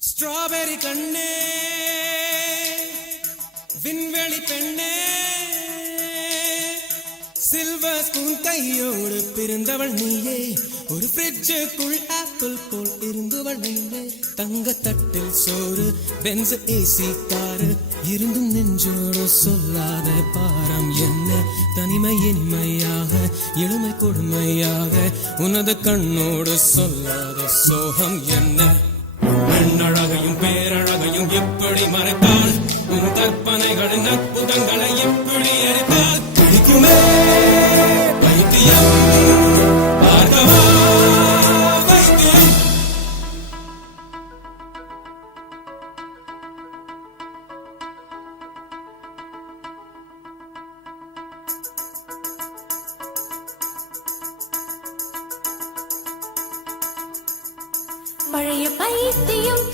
strawberry கண்ணே விண்வெளி பெண்ணே சில்வர் ஸ்பூன் கையோடு பிறந்தவள் நீயே ஒரு ஃப்ரிட்ஜுக்குள் ஆப்பிள் போல் இருந்தவள் நீயே தங்க தட்டில் சோறு பென்ஸ் ஏசி காரு இருந்தும் நெஞ்சோடு சொல்லாத பாரம் என்ன தனிமை இனிமையாக இளமை கொடுமையாக உனது கண்ணோடு சொல்லாத சோகம் என்ன பெண்ணழகையும் பேரழகையும் எப்படி மறைத்தாள் உன் கற்பனைகளின் அற்புதங்களை எப்படி எரித்தாள் பிடிக்குமே பைத்தியம் பார்க்கவா பைத்தியம் பழைய பைத்தியம்